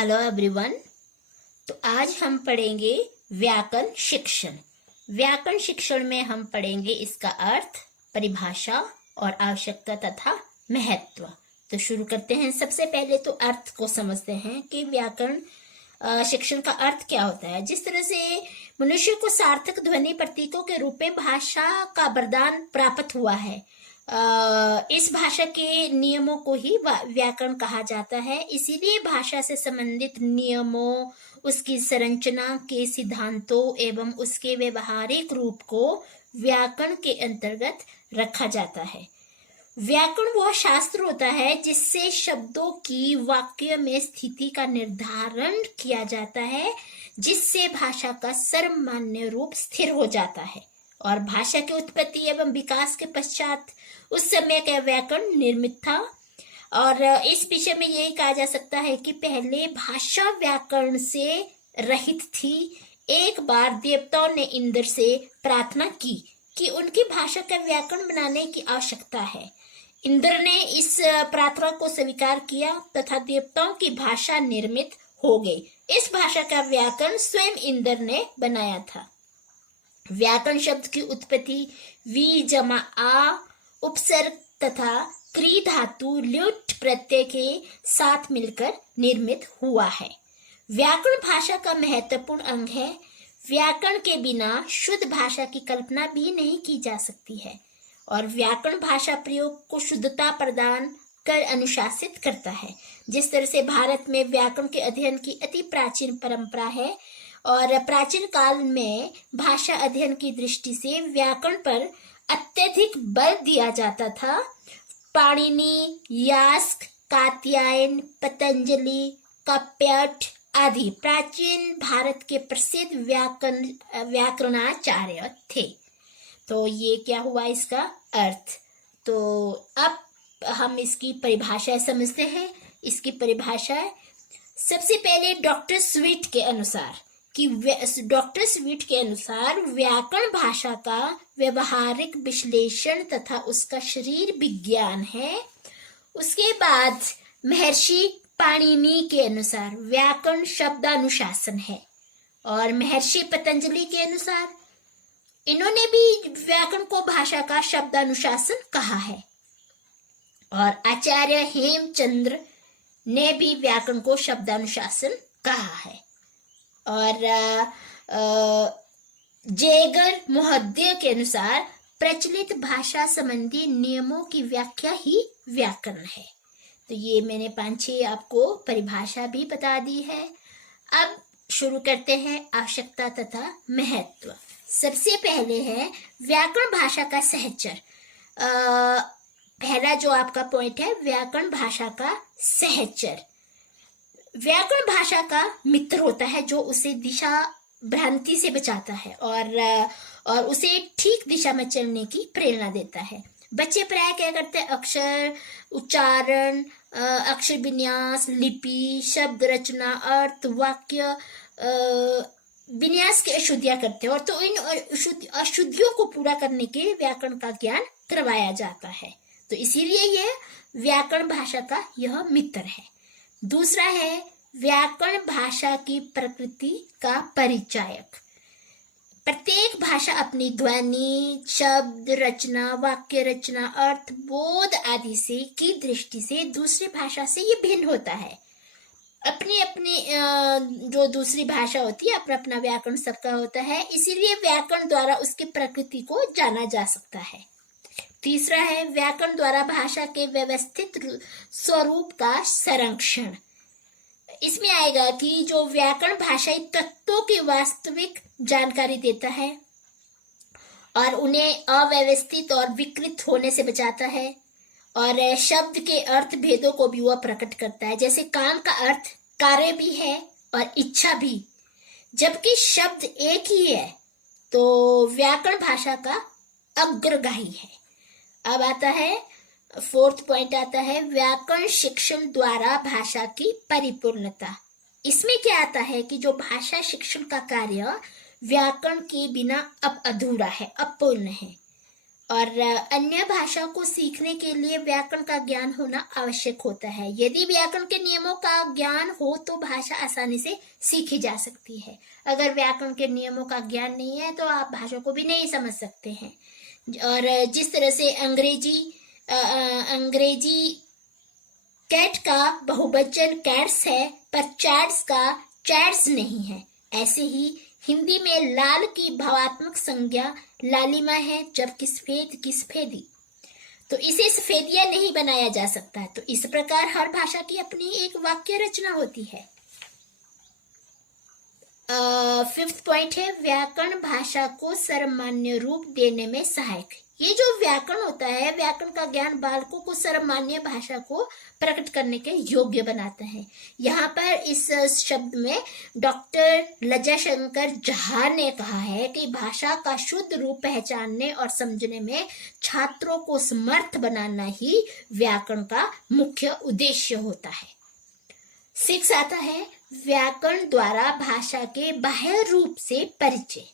Hello everyone. तो आज हम पढ़ेंगे व्याकरण शिक्षण। व्याकरण शिक्षण में हम पढ़ेंगे इसका अर्थ, परिभाषा और आवश्यकता तथा महत्व। तो शुरू करते हैं। सबसे पहले तो अर्थ को समझते हैं कि व्याकरण शिक्षण का अर्थ क्या होता है। जिस तरह से मनुष्य को सार्थक ध्वनि प्रतीकों के रूप में भाषा का वरदान प्राप्त हुआ है, इस भाषा के नियमों को ही व्याकरण कहा जाता है। इसीलिए भाषा से संबंधित नियमों, उसकी संरचना के सिद्धांतों एवं उसके व्यवहारिक रूप को व्याकरण के अंतर्गत रखा जाता है। व्याकरण वह शास्त्र होता है जिससे शब्दों की वाक्य में स्थिति का निर्धारण किया जाता है, जिससे भाषा का सर्वमान्य रूप स्थिर हो जाता है और भाषा की उत्पत्ति एवं विकास के पश्चात उस समय का व्याकरण निर्मित था। और इस विषय में यही कहा जा सकता है कि पहले भाषा व्याकरण से रहित थी। एक बार देवताओं ने इंद्र से प्रार्थना की कि उनकी भाषा का व्याकरण बनाने की आवश्यकता है। इंद्र ने इस प्रार्थना को स्वीकार किया तथा देवताओं की भाषा निर्मित हो गई। इस भाषा का व्याकरण स्वयं इंद्र ने बनाया था। व्याकरण शब्द की उत्पत्ति वी जमा आ उपसर्ग तथा क्री धातु ल्युट प्रत्यय के साथ मिलकर निर्मित हुआ है। व्याकरण भाषा का महत्वपूर्ण अंग है। व्याकरण के बिना शुद्ध भाषा की कल्पना भी नहीं की जा सकती है और व्याकरण भाषा प्रयोग को शुद्धता प्रदान कर अनुशासित करता है। जिस तरह से भारत में व्याकरण के अध्ययन की अति प्राचीन परंपरा है और प्राचीन काल में भाषा अध्ययन की दृष्टि से व्याकरण पर अत्यधिक बल दिया जाता था। पाणिनि, यास्क, कात्यायन, पतंजलि, काव्यट आदि प्राचीन भारत के प्रसिद्ध व्याकरणाचार्य थे। तो ये क्या हुआ इसका अर्थ। तो अब हम इसकी परिभाषा समझते हैं। इसकी परिभाषा सबसे पहले डॉक्टर स्वीट के अनुसार व्याकरण भाषा का व्यवहारिक विश्लेषण तथा उसका शरीर विज्ञान है। उसके बाद महर्षि पाणिनि के अनुसार व्याकरण शब्दानुशासन है और महर्षि पतंजलि के अनुसार इन्होंने भी व्याकरण को भाषा का शब्दानुशासन कहा है और आचार्य हेमचंद्र ने भी व्याकरण को शब्दानुशासन कहा है और जेगर महोदय के अनुसार प्रचलित भाषा संबंधी नियमों की व्याख्या ही व्याकरण है। तो ये मैंने 5-6 आपको परिभाषा भी बता दी है। अब शुरू करते हैं आवश्यकता तथा महत्व। सबसे पहले है व्याकरण भाषा का सहचर। पहला जो आपका पॉइंट है, व्याकरण भाषा का सहचर। व्याकरण भाषा का मित्र होता है जो उसे दिशा भ्रांति से बचाता है और उसे ठीक दिशा में चलने की प्रेरणा देता है। बच्चे प्राय क्या करते हैं, अक्षर उच्चारण, अक्षर विन्यास, लिपि, शब्द रचना, अर्थ, वाक्य विन्यास की अशुद्धियां करते हैं और तो इन अशुद्धियों को पूरा करने के लिए व्याकरण का ज्ञान करवाया जाता है। तो इसीलिए यह व्याकरण भाषा का यह मित्र है। दूसरा है व्याकरण भाषा की प्रकृति का परिचायक। प्रत्येक भाषा अपनी ध्वनि, शब्द रचना, वाक्य रचना, अर्थ, बोध आदि से की दृष्टि से दूसरी भाषा से ये भिन्न होता है। अपनी अपनी जो दूसरी भाषा होती है, अपना अपना व्याकरण सबका होता है। इसीलिए व्याकरण द्वारा उसकी प्रकृति को जाना जा सकता है। तीसरा है व्याकरण द्वारा भाषा के व्यवस्थित स्वरूप का संरक्षण। इसमें आएगा कि जो व्याकरण भाषाई तत्वों की वास्तविक जानकारी देता है और उन्हें अव्यवस्थित और विकृत होने से बचाता है और शब्द के अर्थ भेदों को भी वह प्रकट करता है। जैसे काम का अर्थ कार्य भी है और इच्छा भी, जबकि शब्द एक ही है, तो व्याकरण भाषा का अग्रगाही है। अब आता है 4th पॉइंट आता है व्याकरण शिक्षण द्वारा भाषा की परिपूर्णता। इसमें क्या आता है कि जो भाषा शिक्षण का कार्य व्याकरण के बिना अब अधूरा है, अपूर्ण है और अन्य भाषा को सीखने के लिए व्याकरण का ज्ञान होना आवश्यक होता है। यदि व्याकरण के नियमों का ज्ञान हो तो भाषा आसानी से सीखी जा सकती है। अगर व्याकरण के नियमों का ज्ञान नहीं है तो आप भाषा को भी नहीं समझ सकते हैं। और जिस तरह से अंग्रेजी कैट का बहुवचन कैट्स है पर चैट्स का चैट्स नहीं है, ऐसे ही हिंदी में लाल की भावात्मक संज्ञा लालिमा है, जबकि सफेद की सफेदी। तो इसे सफेदिया नहीं बनाया जा सकता। तो इस प्रकार हर भाषा की अपनी एक वाक्य रचना होती है। 5th पॉइंट है व्याकरण भाषा को सर्वमान्य रूप देने में सहायक। ये जो व्याकरण होता है, व्याकरण का ज्ञान बालकों को सर्वमान्य भाषा को प्रकट करने के योग्य बनाता है। यहाँ पर इस शब्द में डॉक्टर लज्जा शंकर झा ने कहा है कि भाषा का शुद्ध रूप पहचानने और समझने में छात्रों को समर्थ बनाना ही व्याकरण का मुख्य उद्देश्य होता है। 6 आता है व्याकरण द्वारा भाषा के बाह्य रूप से परिचय।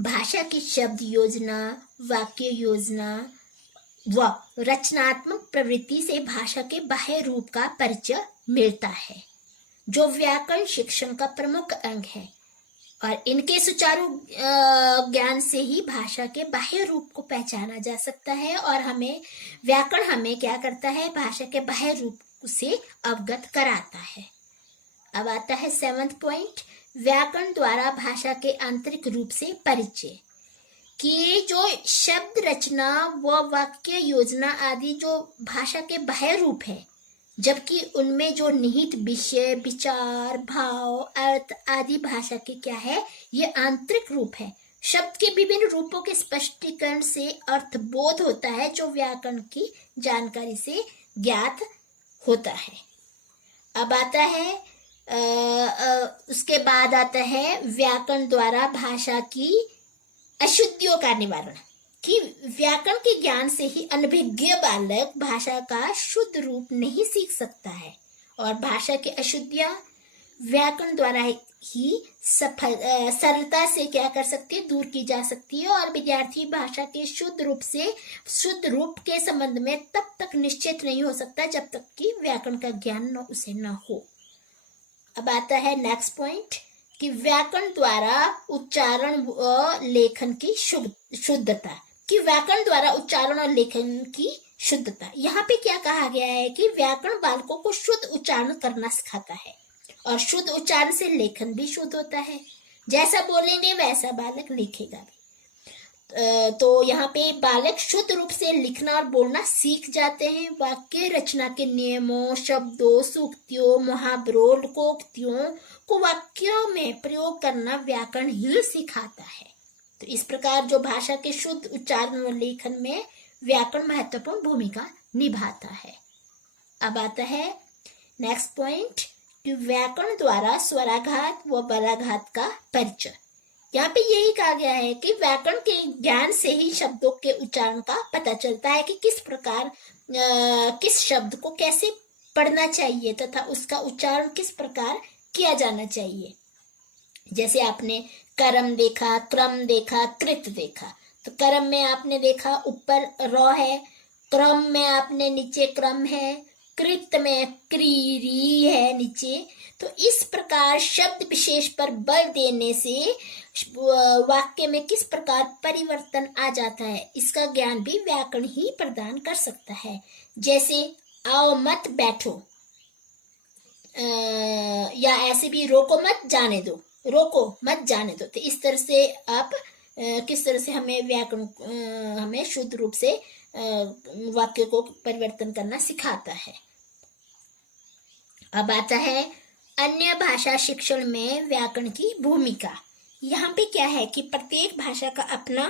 भाषा की शब्द योजना, वाक्य योजना व रचनात्मक प्रवृत्ति से भाषा के बाह्य रूप का परिचय मिलता है, जो व्याकरण शिक्षण का प्रमुख अंग है। और इनके सुचारू ज्ञान से ही भाषा के बाह्य रूप को पहचाना जा सकता है। और व्याकरण हमें क्या करता है, भाषा के बाह्य रूप से अवगत कराता है। अब आता है 7th पॉइंट व्याकरण द्वारा भाषा के आंतरिक रूप से परिचय। कि जो शब्द रचना व वाक्य योजना आदि जो भाषा के बाह्य रूप है, जबकि उनमें जो निहित विषय, विचार, भाव, अर्थ आदि भाषा के क्या है, ये आंतरिक रूप है। शब्द के विभिन्न रूपों के स्पष्टीकरण से अर्थ बोध होता है, जो व्याकरण की जानकारी से ज्ञात होता है। अब आता है उसके बाद आता है व्याकरण द्वारा भाषा की अशुद्धियों का निवारण। कि व्याकरण के ज्ञान से ही अनभिज्ञ बालक भाषा का शुद्ध रूप नहीं सीख सकता है, और भाषा की अशुद्धियां व्याकरण द्वारा ही सरलता से क्या कर सकती है, दूर की जा सकती है। और विद्यार्थी भाषा के शुद्ध रूप के संबंध में तब तक निश्चित नहीं हो सकता जब तक कि व्याकरण का ज्ञान उसे न हो। अब आता है नेक्स्ट पॉइंट कि व्याकरण द्वारा उच्चारण व लेखन की शुद्धता। कि व्याकरण द्वारा उच्चारण और लेखन की शुद्धता, यहाँ पे क्या कहा गया है कि व्याकरण बालकों को शुद्ध उच्चारण करना सिखाता है, और शुद्ध उच्चारण से लेखन भी शुद्ध होता है। जैसा बोलेंगे वैसा बालक लिखेगा भी। तो यहाँ पे बालक शुद्ध रूप से लिखना और बोलना सीख जाते हैं। वाक्य रचना के नियमों, शब्दों, सूक्तियों, मुहावरों, लोकोक्तियों को वाक्यों में प्रयोग करना व्याकरण ही सिखाता है। तो इस प्रकार जो भाषा के शुद्ध उच्चारण और लेखन में व्याकरण महत्वपूर्ण भूमिका निभाता है। अब आता है नेक्स्ट पॉइंट कि व्याकरण द्वारा स्वराघात व बलाघात का परिचय। यहाँ पे यही कहा गया है कि व्याकरण के ज्ञान से ही शब्दों के उच्चारण का पता चलता है कि किस प्रकार किस शब्द को कैसे पढ़ना चाहिए तथा उसका उच्चारण किस प्रकार किया जाना चाहिए। जैसे आपने कर्म देखा, क्रम देखा, कृत देखा। तो कर्म में आपने देखा ऊपर र है, क्रम में आपने नीचे क्रम है, कृत में क्री है नीचे। तो इस प्रकार शब्द विशेष पर बल देने से वाक्य में किस प्रकार परिवर्तन आ जाता है, इसका ज्ञान भी व्याकरण ही प्रदान कर सकता है। जैसे आओ मत बैठो, या ऐसे भी रोको मत जाने दो, रोको मत जाने दो। तो इस तरह से आप किस तरह से हमें व्याकरण हमें शुद्ध रूप से वाक्य को परिवर्तन करना सिखाता है। अब आता है अन्य भाषा शिक्षण में व्याकरण की भूमिका। यहाँ पे क्या है कि प्रत्येक भाषा का अपना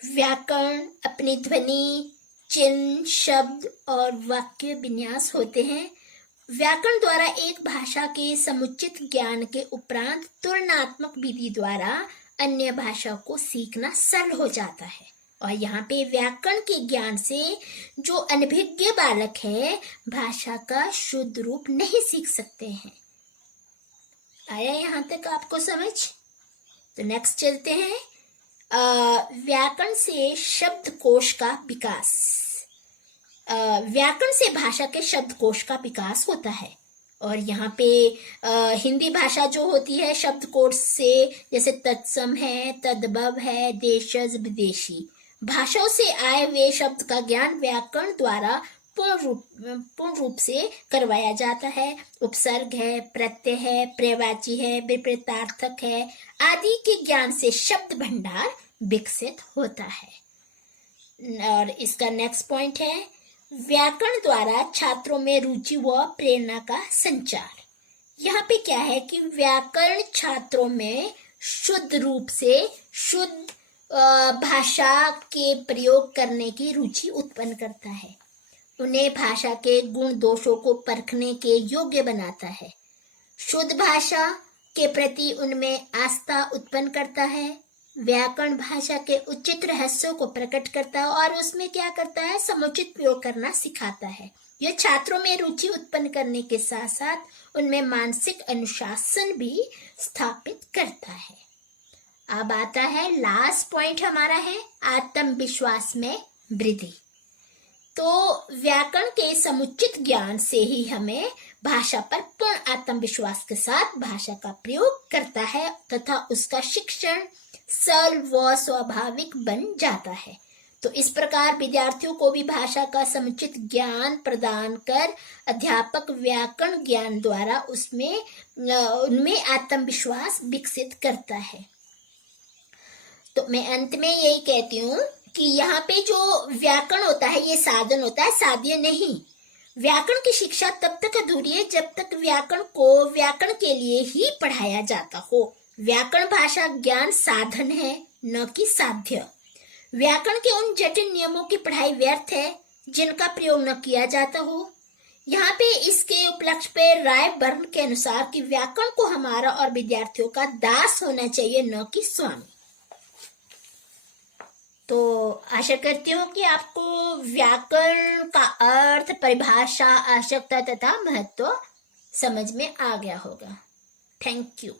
व्याकरण, अपनी ध्वनि, चिन्ह, शब्द और वाक्य विन्यास होते हैं। व्याकरण द्वारा एक भाषा के समुचित ज्ञान के उपरांत तुलनात्मक विधि द्वारा अन्य भाषा को सीखना सरल हो जाता है। और यहाँ पे व्याकरण के ज्ञान से जो अनभिज्ञ बालक है भाषा का शुद्ध रूप नहीं सीख सकते हैं। आया यहाँ तक आपको समझ? तो नेक्स्ट चलते हैं। व्याकरण से शब्दकोश का विकास। व्याकरण से भाषा के शब्दकोश का विकास होता है। और यहाँ पे हिंदी भाषा जो होती है शब्दकोश से, जैसे तत्सम है, तद्भव है, देशज, विदेशी भाषाओं से आए हुए शब्द का ज्ञान व्याकरण द्वारा पूर्ण रूप से करवाया जाता है। उपसर्ग है, प्रत्यय है, पर्यायवाची है, विपरीतार्थक है आदि के ज्ञान से शब्द भंडार विकसित होता है। और इसका नेक्स्ट पॉइंट है व्याकरण द्वारा छात्रों में रुचि व प्रेरणा का संचार। यहाँ पे क्या है कि व्याकरण छात्रों में शुद्ध रूप से शुद्ध भाषा के प्रयोग करने की रुचि उत्पन्न करता है। उन्हें भाषा के गुण दोषों को परखने के योग्य बनाता है। शुद्ध भाषा के प्रति उनमें आस्था उत्पन्न करता है। व्याकरण भाषा के उचित रहस्यों को प्रकट करता है और उसमें क्या करता है, समुचित प्रयोग करना सिखाता है। यह छात्रों में रुचि उत्पन्न करने के साथ साथ उनमें मानसिक अनुशासन भी स्थापित करता है। अब आता है लास्ट पॉइंट हमारा है आत्मविश्वास में वृद्धि। तो व्याकरण के समुचित ज्ञान से ही हमें भाषा पर पूर्ण आत्मविश्वास के साथ भाषा का प्रयोग करता है तथा उसका शिक्षण सरल व स्वाभाविक बन जाता है। तो इस प्रकार विद्यार्थियों को भी भाषा का समुचित ज्ञान प्रदान कर अध्यापक व्याकरण ज्ञान द्वारा उनमें आत्मविश्वास विकसित करता है। तो मैं अंत में यही कहती हूँ कि यहाँ पे जो व्याकरण होता है ये साधन होता है, साध्य नहीं। व्याकरण की शिक्षा तब तक अधूरी है जब तक व्याकरण को व्याकरण के लिए ही पढ़ाया जाता हो। व्याकरण भाषा ज्ञान साधन है, न कि साध्य। व्याकरण के उन जटिल नियमों की पढ़ाई व्यर्थ है जिनका प्रयोग न किया जाता हो। यहाँ पे इसके उपलक्ष्य पे राय बर्न के अनुसार कि व्याकरण को हमारा और विद्यार्थियों का दास होना चाहिए, न कि स्वामी। तो आशा करती हूँ कि आपको व्याकरण का अर्थ, परिभाषा, आवश्यकता तथा महत्व समझ में आ गया होगा। Thank you.